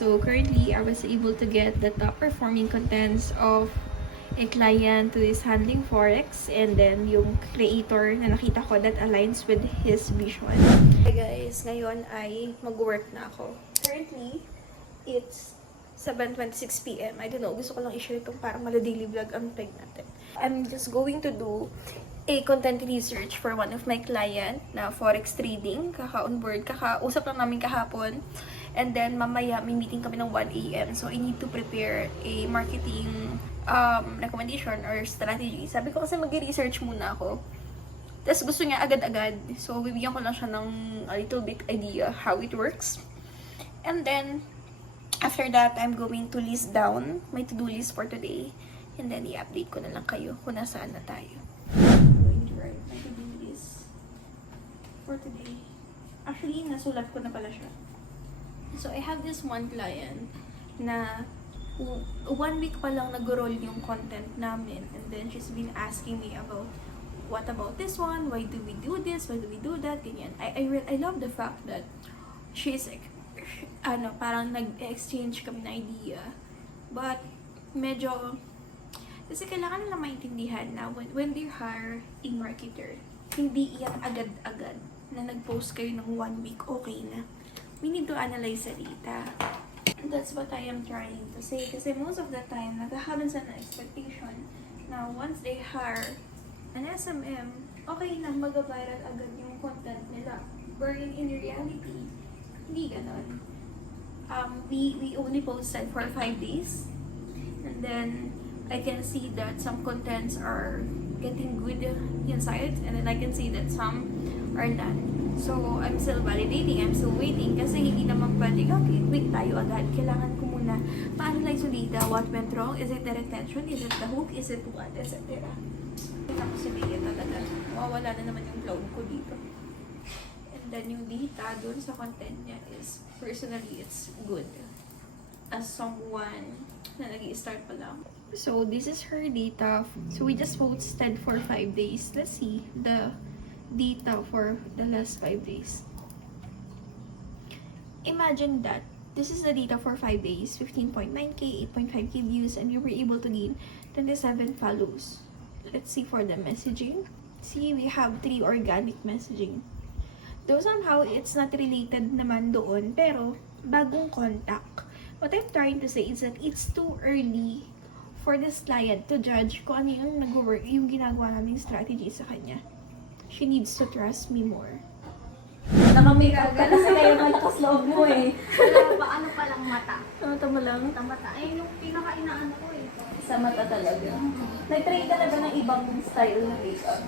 So currently, I was able to get the top performing contents of a client who is handling Forex, and then yung creator na nakita ko that aligns with his vision. Hey guys, ngayon ay mag-work na ako. Currently, it's 7:26 p.m. I don't know, gusto ko lang i-share itong parang mala-daily vlog ang tag natin. I'm just going to do a content research for one of my client na Forex trading. Kaka-onboard, kakausap lang namin kahapon. And then, mamaya, may meeting kami ng 1 a.m. So, I need to prepare a marketing recommendation or strategy. Sabi ko kasi mag-research muna ako. Tapos, gusto niya agad-agad. So, bibigyan ko lang siya ng a little bit idea how it works. And then, after that, I'm going to list down my to-do list for today. And then, i-update ko na lang kayo kung nasaan na tayo. I'm going to write my to-do list for today. Actually, nasulat ko na pala siya. So, I have this one client na 1 week pa lang nag-roll yung content namin. And then, she's been asking me about, what about this one? Why do we do this? Why do we do that? Ganyan. I love the fact that she's, parang nag-exchange kami ng idea. But, medyo, kasi kailangan nila maintindihan na when they hire a marketer, hindi yan agad-agad na nag-post kayo ng 1 week, okay na. We need to analyze the data. That's what I am trying to say. Kasi most of the time, naghahaban sa na expectation na once they hire an SMM, okay na mag-viral agad yung content nila. Wherein in reality, hindi ganon. We only posted for 5 days. And then, I can see that some contents are getting good insights. And then I can see that some are not. So, I'm still validating, I'm still waiting kasi hindi naman pwede, okay, quick tayo agad. Kailangan ko muna ma-analyze yung data, what went wrong, is it the retention, is it the hook, is it what, etc. Hindi ako si Bea talaga. Mawawala na naman yung cloud ko dito. And then yung data dun sa content niya is, personally, it's good. As someone na nag-i-start pa lang. So, this is her data. So, we just posted for 5 days. Let's see the data for the last 5 days. Imagine that this is the data for 5 days, 15.9k, 8.5k views, and you were able to gain 27 follows. Let's see for the messaging. See, we have 3 organic messaging. Though somehow it's not related naman doon, pero bagong contact. What I'm trying to say is that it's too early for this client to judge kung ano yung nag-work, yung ginagawa naming strategy sa kanya. She needs to trust me more. Nakamakeup ka na sa kayo malakas loob mo eh. Wala ba? Ano pa lang mata? Mata mo lang? Mata. Ayun yung pinaka-inaano ko eh. Sa mata talaga. Nag-try ka na ba ng ibang style na makeup?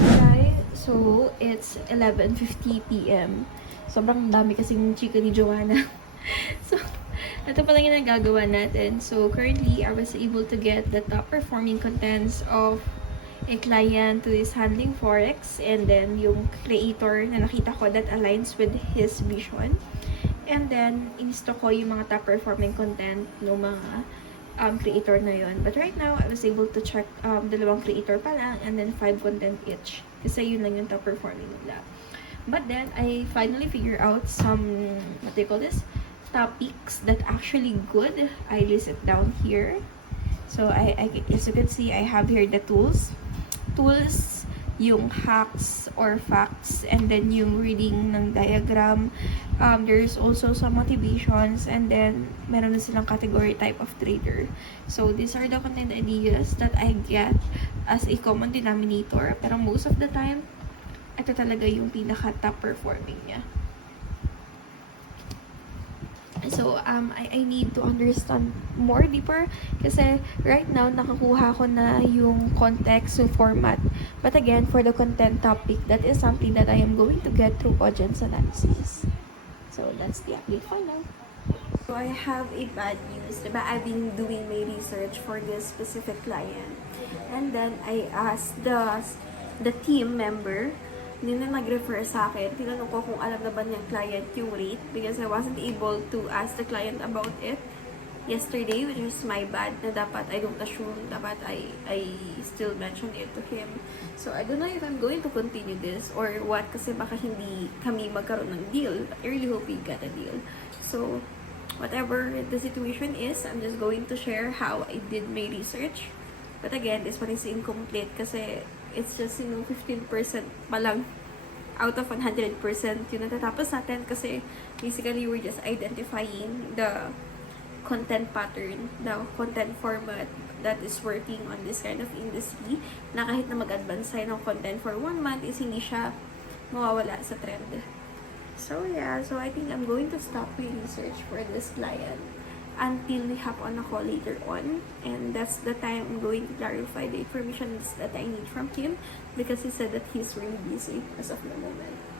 Guys, so it's 11:50 p.m. Sobrang dami kasing chika ni Joanna. So, ito pa lang yung nagagawa natin. So, currently, I was able to get the top performing contents of a client who is handling Forex, and then yung creator na nakita ko that aligns with his vision. And then, inisto ko yung mga top performing content ng mga creator na yun. But right now, I was able to check 2 creator pa lang, and then 5 content each. Kasi yun lang yung top performing nila. But then, I finally figure out some, what do you call this? Topics that actually good. I list it down here. So, as you can see, I have here the tools, yung hacks or facts, and then yung reading ng diagram. There's also some motivations, and then meron na silang category type of trader. So, these are the content ideas that I get as a common denominator. Pero most of the time, ito talaga yung pinaka-top performing niya. So, I need to understand more deeper kasi right now, nakakuha ko na yung context, yung format. But again, for the content topic, that is something that I am going to get through audience analysis. So, that's the update for now. So, I have a bad news. Diba? I've been doing my research for this specific client. And then, I asked the team member, hindi na nag-refer sa akin. Tinanong ko kung alam na ba niyang client yung rate because I wasn't able to ask the client about it yesterday, which was my bad na dapat I don't assume, dapat I still mention it to him. So, I don't know if I'm going to continue this or what kasi baka hindi kami magkaroon ng deal. I really hope we get a deal. So, whatever the situation is, I'm just going to share how I did my research. But again, this one is incomplete kasi it's just, 15% pa lang out of 100% yung natatapos natin kasi basically we're just identifying the content pattern, the content format that is working on this kind of industry na kahit na mag-advance tayo ng content for 1 month is hindi siya mawawala sa trend. So yeah, so I think I'm going to stop my research for this client until we hop on a call later on, and that's the time I'm going to clarify the information that I need from him because he said that he's really busy as of the moment.